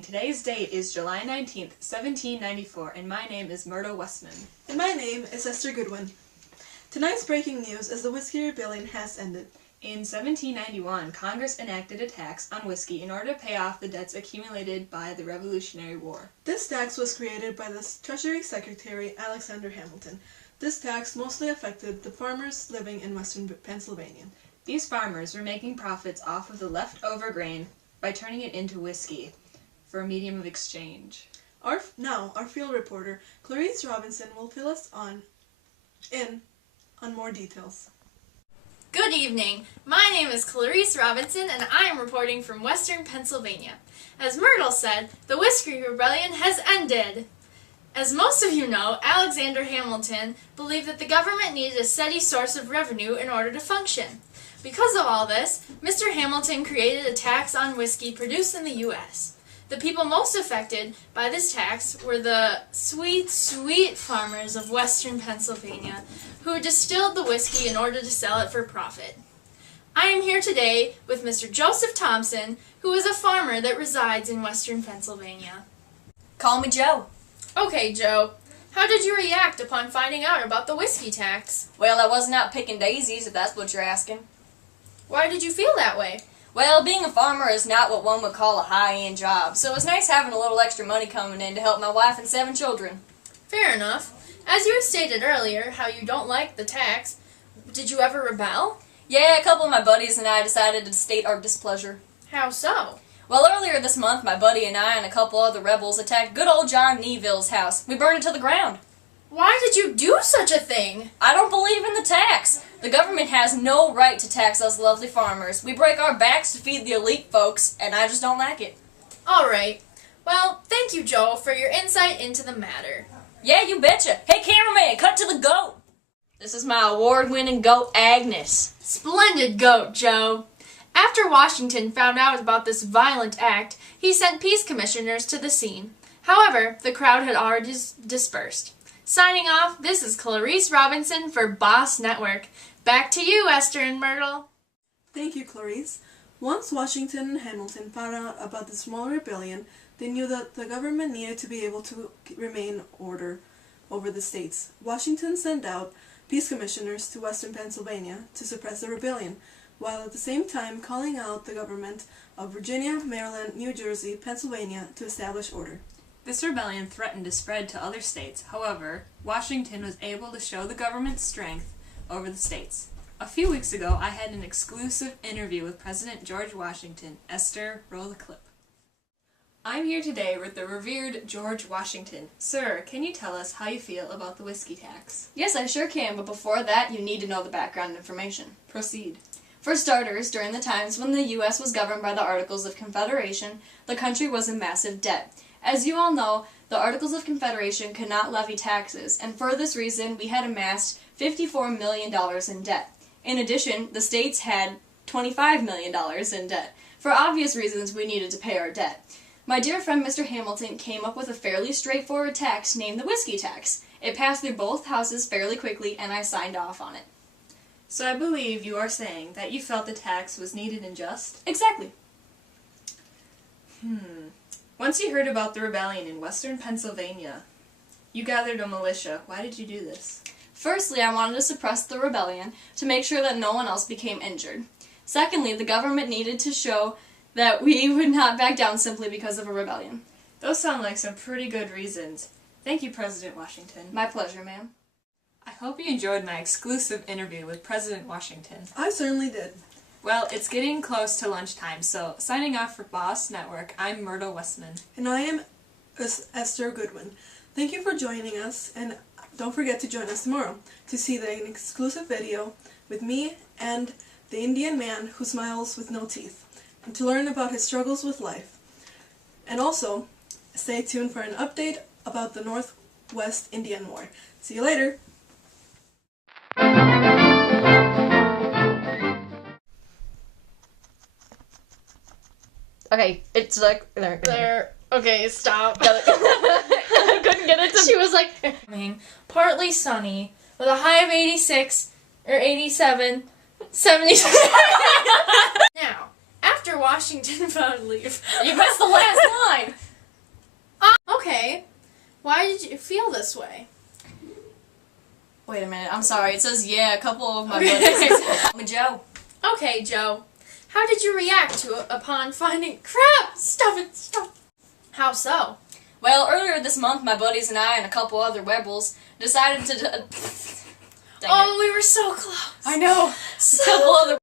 evening. Today's date is July 19th, 1794, and my name is Myrtle Westman. And my name is Esther Goodwin. Tonight's breaking news is the Whiskey Rebellion has ended. In 1791, Congress enacted a tax on whiskey in order to pay off the debts accumulated by the Revolutionary War. This tax was created by the Treasury Secretary Alexander Hamilton. This tax mostly affected the farmers living in western Pennsylvania. These farmers were making profits off of the leftover grain by turning it into whiskey for a medium of exchange. Our field reporter, Clarice Robinson, will fill us in on more details. Good evening. My name is Clarice Robinson, and I am reporting from western Pennsylvania. As Myrtle said, the Whiskey Rebellion has ended. As most of you know, Alexander Hamilton believed that the government needed a steady source of revenue in order to function. Because of all this, Mr. Hamilton created a tax on whiskey produced in the U.S. The people most affected by this tax were the sweet, sweet farmers of western Pennsylvania who distilled the whiskey in order to sell it for profit. I am here today with Mr. Joseph Thompson, who is a farmer that resides in western Pennsylvania. Call me Joe. Okay, Joe. How did you react upon finding out about the whiskey tax? Well, I wasn't out picking daisies, if that's what you're asking. Why did you feel that way? Well, being a farmer is not what one would call a high-end job, so it's nice having a little extra money coming in to help my wife and 7 children. Fair enough. As you stated earlier, how you don't like the tax, did you ever rebel? Yeah, a couple of my buddies and I decided to state our displeasure. How so? Well, earlier this month, my buddy and I and a couple other rebels attacked good old John Neville's house. We burned it to the ground. Why did you do such a thing? I don't believe in the tax. The government has no right to tax us lovely farmers. We break our backs to feed the elite folks, and I just don't like it. Alright. Well, thank you, Joe, for your insight into the matter. Yeah, you betcha. Hey, cameraman, cut to the goat. This is my award-winning goat, Agnes. Splendid goat, Joe. After Washington found out about this violent act, he sent peace commissioners to the scene. However, the crowd had already dispersed. Signing off, this is Clarice Robinson for Boss Network. Back to you, Esther and Myrtle. Thank you, Clarice. Once Washington and Hamilton found out about the small rebellion, they knew that the government needed to be able to remain order over the states. Washington sent out peace commissioners to western Pennsylvania to suppress the rebellion, while at the same time calling out the government of Virginia, Maryland, New Jersey, Pennsylvania to establish order. This rebellion threatened to spread to other states. However, Washington was able to show the government's strength over the states. A few weeks ago, I had an exclusive interview with President George Washington. Esther, roll the clip. I'm here today with the revered George Washington. Sir, can you tell us how you feel about the whiskey tax? Yes, I sure can, but before that, you need to know the background information. Proceed. For starters, during the times when the U.S. was governed by the Articles of Confederation, the country was in massive debt. As you all know, the Articles of Confederation could not levy taxes, and for this reason, we had amassed $54 million in debt. In addition, the states had $25 million in debt. For obvious reasons, we needed to pay our debt. My dear friend Mr. Hamilton came up with a fairly straightforward tax named the whiskey tax. It passed through both houses fairly quickly, and I signed off on it. So I believe you are saying that you felt the tax was needed and just? Exactly. Once you heard about the rebellion in western Pennsylvania, you gathered a militia. Why did you do this? Firstly, I wanted to suppress the rebellion to make sure that no one else became injured. Secondly, the government needed to show that we would not back down simply because of a rebellion. Those sound like some pretty good reasons. Thank you, President Washington. My pleasure, ma'am. I hope you enjoyed my exclusive interview with President Washington. I certainly did. Well, it's getting close to lunchtime, so signing off for Boss Network, I'm Myrtle Westman. And I am Esther Goodwin. Thank you for joining us, and don't forget to join us tomorrow to see the exclusive video with me and the Indian man who smiles with no teeth, and to learn about his struggles with life. And also, stay tuned for an update about the Northwest Indian War. See you later! Okay, it's like There. Okay, stop. I couldn't get it to... She was like, partly sunny, with a high of 86, or 87, 77. Now, after Washington found leave... You missed the last line! feel this way? Wait a minute, I'm sorry. It says, yeah, a couple of my Okay. buddies. Joe. Okay, Joe. How did you react upon finding crap? Stop it! Stop. How so? Well, earlier this month, my buddies and I and a couple other rebels decided to... Dang it. Oh, we were so close. I know. So A couple other